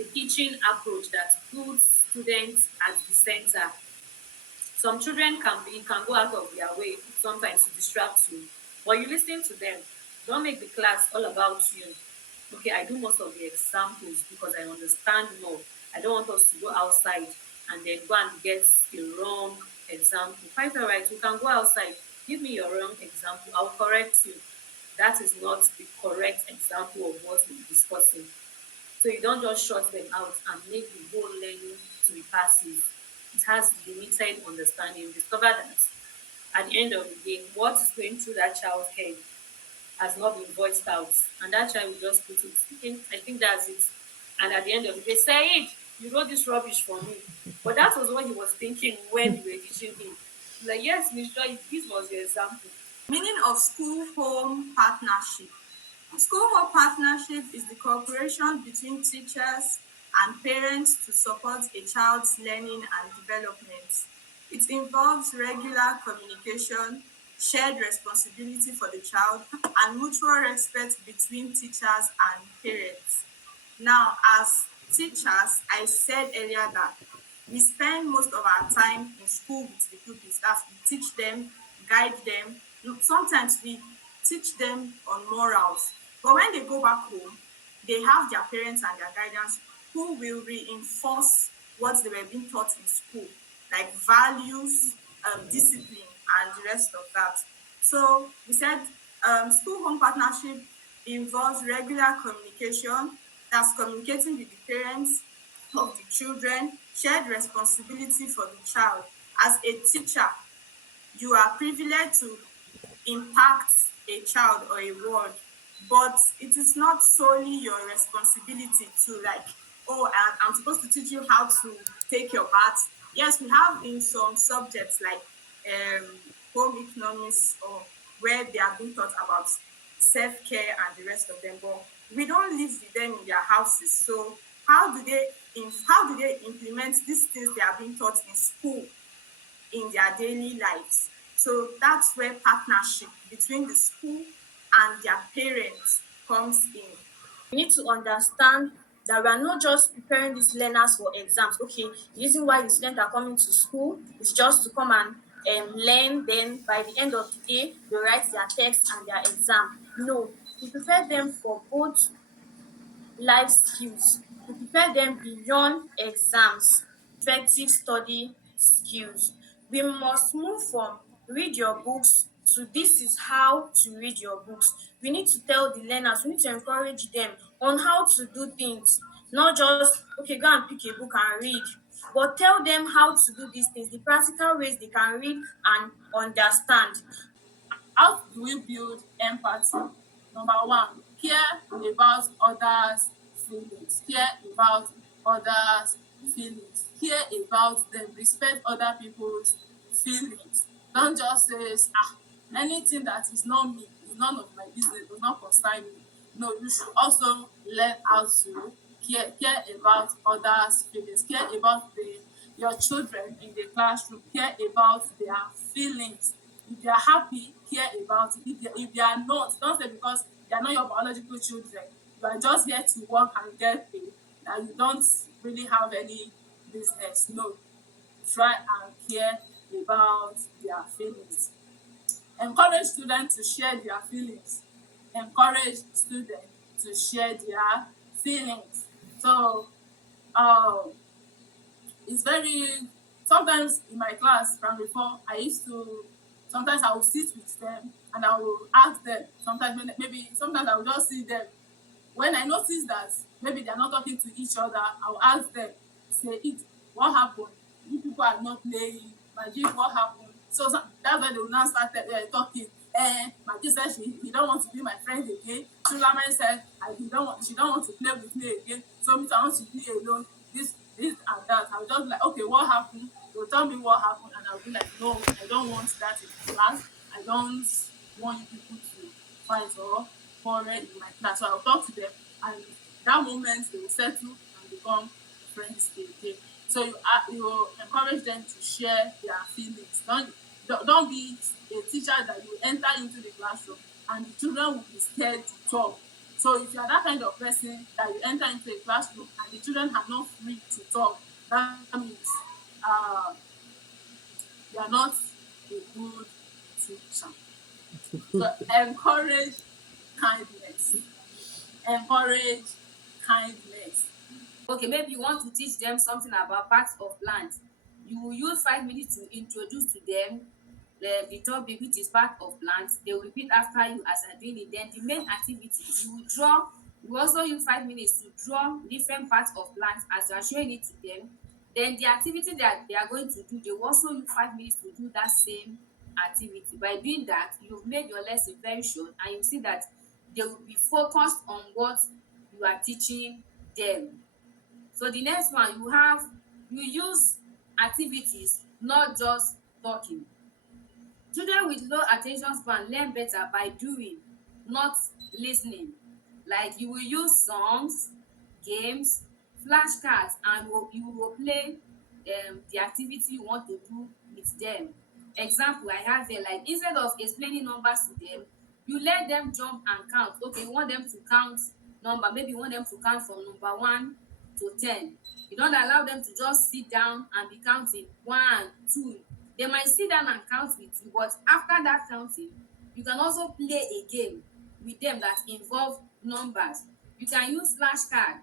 a teaching approach that puts students at the center. Some children can go out of their way sometimes to distract you, but you listen to them. Don't make the class all about you. Okay, I do most of the examples because I understand more. I don't want us to go outside and then go and get a wrong example. Quite all right, you can go outside. Give me your wrong example. I'll correct you. That is not the correct example of what we're discussing. So you don't just shut them out and make the whole learning to be passive. It has limited understanding. You discover that at the end of the day, what is going through that child's head has not been voiced out. And that child will just put it in. I think that's it. And at the end of the day, say it. You wrote this rubbish for me. But that was what he was thinking when you were teaching him. Like, yes, Miss Joy, this was your example. Meaning of school-home partnership. School-home partnership is the cooperation between teachers and parents to support a child's learning and development. It involves regular communication, shared responsibility for the child, and mutual respect between teachers and parents. Now, as teachers, I said earlier that we spend most of our time in school with the pupils. That's we teach them, guide them. Sometimes we teach them on morals. But when they go back home, they have their parents and their guidance who will reinforce what they were being taught in school, like values, discipline, and the rest of that. So we said school home partnership involves regular communication, that's communicating with the parents of the children, shared responsibility for the child. As a teacher, you are privileged to impact a child or a word, but it is not solely your responsibility to like, oh, I'm supposed to teach you how to take your bath. Yes, we have in some subjects like home economics or where they are being taught about self-care and the rest of them, but we don't live with them in their houses. So how do they implement these things they are being taught in school in their daily lives? So that's where partnership between the school and their parents comes in. We need to understand that we are not just preparing these learners for exams. Okay, the reason why the students are coming to school is just to come and learn. Then by the end of the day, they write their text and their exam. No, we prepare them for both life skills. We prepare them beyond exams, effective study skills. We must move from read your books to this is how to read your books. We need to tell the learners, we need to encourage them on how to do things, not just, okay, go and pick a book and read, but tell them how to do these things, the practical ways they can read and understand. How do we build empathy? Number one, care about others' feelings. Care about others' feelings. Care about them. Respect other people's feelings. Don't just say, anything that is not me is none of my business, does not concern me. No, you should also learn how to care about others' feelings. Care about your children in the classroom. Care about their feelings. If they are happy, care about it. If they are not, don't say because they are not your biological children, you are just here to work and get paid, that you don't really have any business. No, try and care about their feelings. Encourage students to share their feelings. Encourage students to share their feelings. So um it's very, sometimes in my class primary four, I used to, sometimes I will sit with them and I will ask them, sometimes maybe sometimes I will just see them. When I notice that maybe they are not talking to each other, I will ask them, say it, what happened? You people are not playing. Magic, what happened? So that's when they will now start talking. Magic said he don't want to be my friend again. Sulaman said she don't want to play with me again. So me I want to be alone. This and that. I will just be like, okay, what happened? They'll tell me what happened, and I'll be like, no, I don't want that in class. I don't want you people to fight or quarrel in my class. So I'll talk to them, and that moment they will settle and become friends again. So you encourage them to share their feelings. Don't be a teacher that you enter into the classroom and the children will be scared to talk. So if you are that kind of person that you enter into a classroom and the children are not free to talk, that means uh, you are not a good teacher. So encourage kindness. Encourage kindness. Okay, maybe you want to teach them something about parts of plants. You will use 5 minutes to introduce to them the topic which is part of plants. They will repeat after you as you are doing it. Then the main activity, you will draw. You also use 5 minutes to draw different parts of plants as you are showing it to them. Then the activity that they are going to do, they will also use 5 minutes to do that same activity. By doing that, you've made your lesson very short, and you see that they will be focused on what you are teaching them. So the next one, you use activities, not just talking. Children with low at ten tion span learn better by doing, not lis ten ing. Like you will use songs, games, flashcards, and you will play the activity you want to do with them. Example I have here, like instead of explaining numbers to them, you let them jump and count. Okay, you want them to count number, maybe you want them to count from number 1 to 10. You don't allow them to just sit down and be counting 1, 2. They might sit down and count with you, but after that counting, you can also play a game with them that involve numbers. You can use flashcard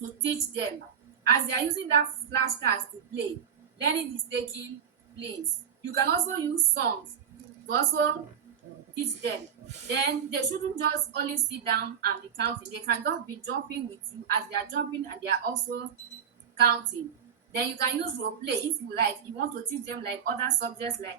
to teach them. As they are using that flashcards to play, learning is taking place. You can also use songs to also teach them. Then they shouldn't just only sit down and be counting. They can just be jumping with you as they are jumping, and they are also counting. Then you can use role play if you like. You want to teach them like other subjects like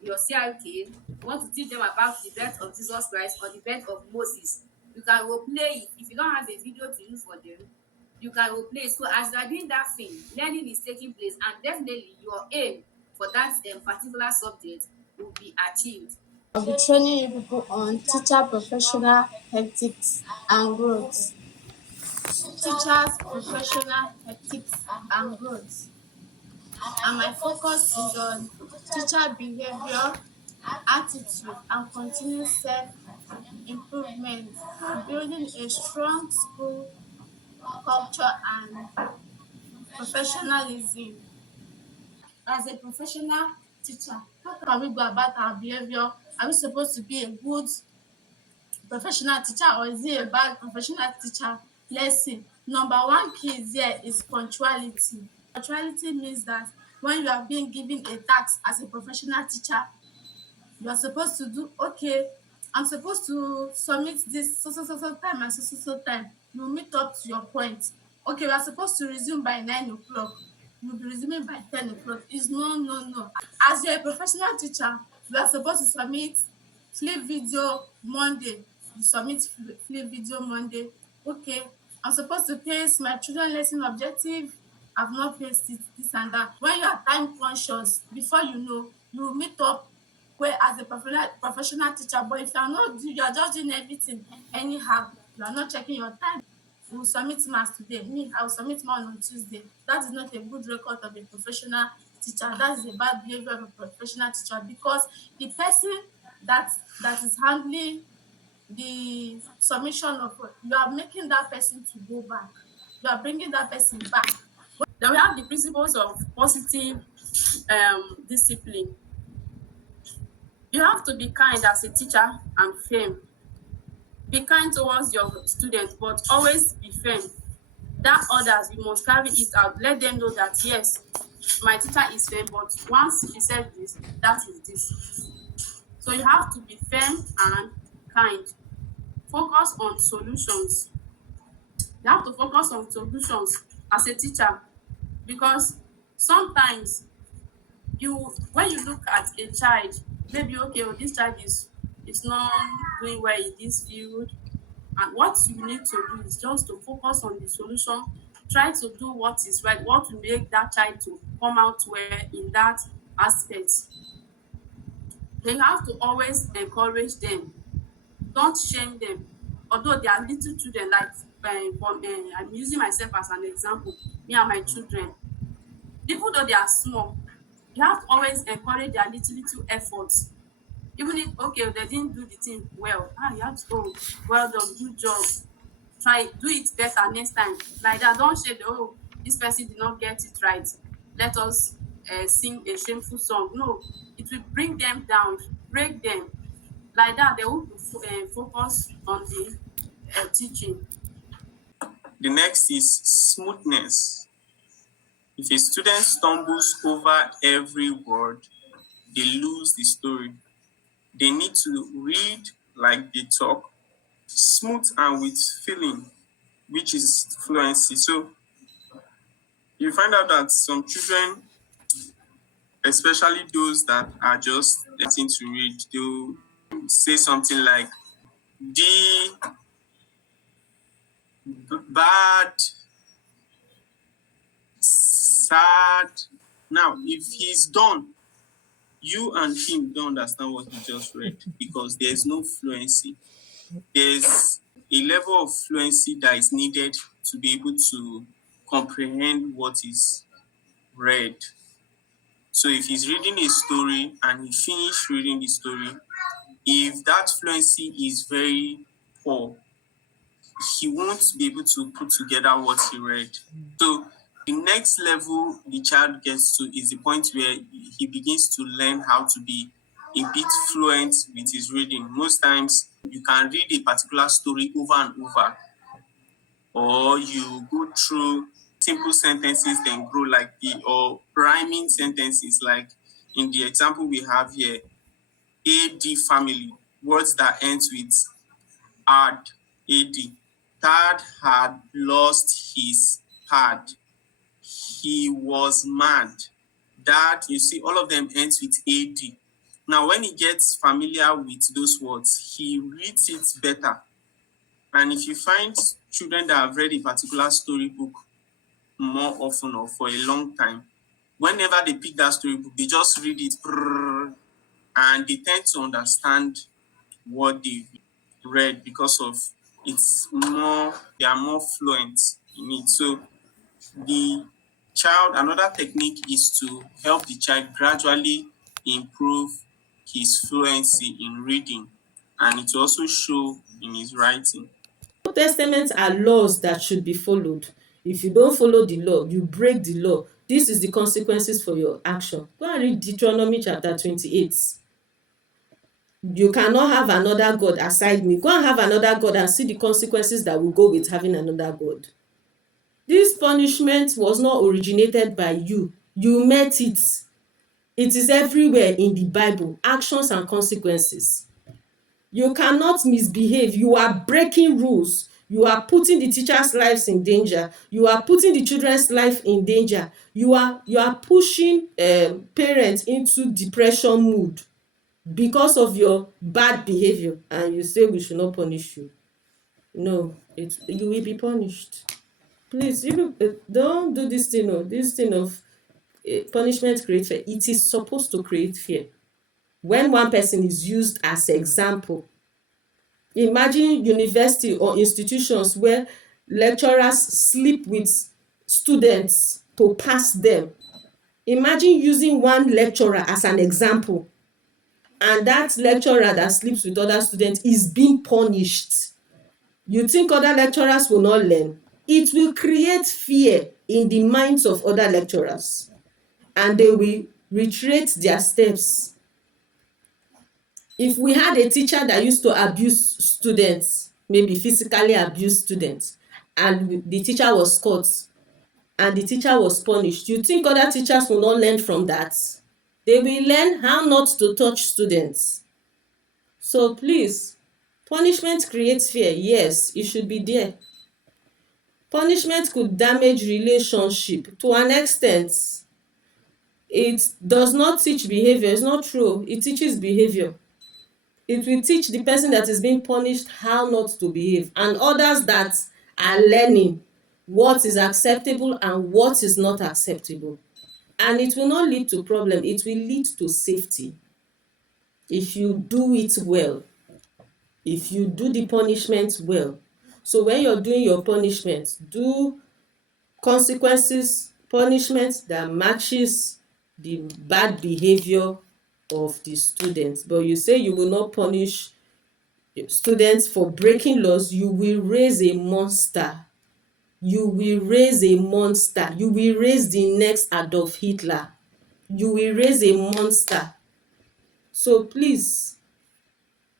your CRK. You want to teach them about the birth of Jesus Christ or the birth of Moses. You can role play it. If you don't have a video to use for them, you can role play. So as you are doing that thing, learning is taking place, and definitely your aim for that particular subject will be achieved. I'll be training you people on teacher professional ethics and growth. Teachers professional ethics and growth. And my focus is on teacher behavior, attitude, and continuous self improvement, building a strong school culture and professionalism. As a professional teacher, how can we go about our behavior? Are we supposed to be a good professional teacher or is it a bad professional teacher? Let's see. Number one key there is punctuality. Punctuality means that when you are being given a task as a professional teacher, you are supposed to do okay. I'm supposed to submit this so time and so time. You meet up to your point. Okay, we are supposed to resume by 9 o'clock. You'll be resuming by 10 o'clock. Is no. As you're a professional teacher, you are supposed to submit flip video Monday. You submit flip video Monday. Okay, I'm supposed to pace my children lesson objective. I've not paced it, this and that. When you are time conscious, before you know, you will meet up where as a professional teacher, but if you are not you are just doing everything anyhow, you are not checking your time. You will submit maths today, me I will submit mine on Tuesday. That is not a good record of a professional teacher. That is a bad behavior of a professional teacher, because the person that is handling the submission of work, you are making that person to go back, you are bringing that person back. Then we have the principles of positive discipline. You have to be kind as a teacher and firm. Be kind towards your students, but always be firm. That others, you must carry it out. Let them know that yes, my teacher is firm, but once she said this, that is this. So you have to be firm and kind. Focus on solutions. You have to focus on solutions as a teacher, because sometimes you when you look at a child, maybe okay, oh, this child is not doing well in this field, and what you need to do is just to focus on the solution. Try to do what is right, what will make that child to come out well in that aspect. Then you have to always encourage them, don't shame them. Although they are little children, like I'm using myself as an example, me and my children, even though they are small, you have to always encourage their little efforts. Even if okay, they didn't do the thing well, you have to go, well done, good job, try do it better next time. Like that, don't say this person did not get it right, let us sing a shameful song. No, it will bring them down, break them. Like that, they will focus on the teaching. The next is smoothness. If a student stumbles over every word, they lose the story. They need to read like they talk, smooth and with feeling, which is fluency. So you find out that some children, especially those that are just starting to read, they'll say something like the bad, sad. Now, if he's done, you and him don't understand what he just read because there's no fluency. There's a level of fluency that is needed to be able to comprehend what is read. So if he's reading a story and he finished reading the story, if that fluency is very poor, he won't be able to put together what he read. So the next level the child gets to is the point where he begins to learn how to be a bit fluent with his reading. Most times you can read a particular story over and over, or you go through simple sentences then grow like or rhyming sentences like in the example we have here, AD family, words that ends with ad, AD. Dad had lost his pad. He was mad. Dad, you see, all of them ends with AD. Now, when he gets familiar with those words, he reads it better. And if you find children that have read a particular storybook more often or for a long time, whenever they pick that storybook, they just read it and they tend to understand what they read because of they are more fluent in it. So the child, another technique is to help the child gradually improve his fluency in reading, and it will also show in his writing. Old Testament are laws that should be followed. If you don't follow the law, you break the law. This is the consequences for your action. Go and read Deuteronomy chapter 28. You cannot have another God aside me. Go and have another God and see the consequences that will go with having another God. This punishment was not originated by you. You met it. It is everywhere in the Bible. Actions and consequences. You cannot misbehave. You are breaking rules. You are putting the teachers' lives in danger. You are putting the children's life in danger. You are pushing parents into depression mood because of your bad behavior, and you say we should not punish you. No, you will be punished. Please, you don't do this thing. This thing of punishment create fear. It is supposed to create fear. When one person is used as example, imagine university or institutions where lecturers sleep with students to pass them. Imagine using one lecturer as an example, and that lecturer that sleeps with other students is being punished. You think other lecturers will not learn? It will create fear in the minds of other lecturers, and they will retrace their steps. If we had a teacher that used to abuse students, maybe physically abuse students, and the teacher was caught and the teacher was punished, you think other teachers will not learn from that? They will learn how not to touch students. So please, punishment creates fear. Yes, it should be there. Punishment could damage relationship to an extent. It does not teach behavior. It's not true. It teaches behavior. It will teach the person that is being punished how not to behave, and others that are learning what is acceptable and what is not acceptable. And it will not lead to problem. It will lead to safety if you do it well, if you do the punishment well. So when you're doing your punishment, do consequences punishment that matches the bad behavior of the students. But you say you will not punish students for breaking laws, you will raise a monster. You will raise a monster. You will raise the next Adolf Hitler. You will raise a monster. So please,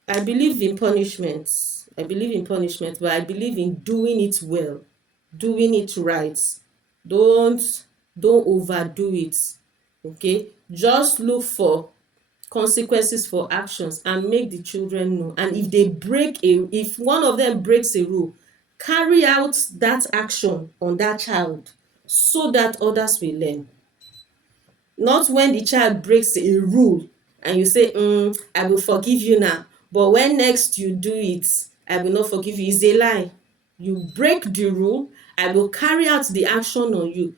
I believe in punishment. I believe in punishment, but I believe in doing it well, doing it right. Don't overdo it. Okay? Just look for consequences for actions and make the children know. And if one of them breaks a rule, carry out that action on that child so that others will learn. Not when the child breaks a rule and you say, I will forgive you now, but when next you do it, I will not forgive you. It's a lie. You break the rule, I will carry out the action on you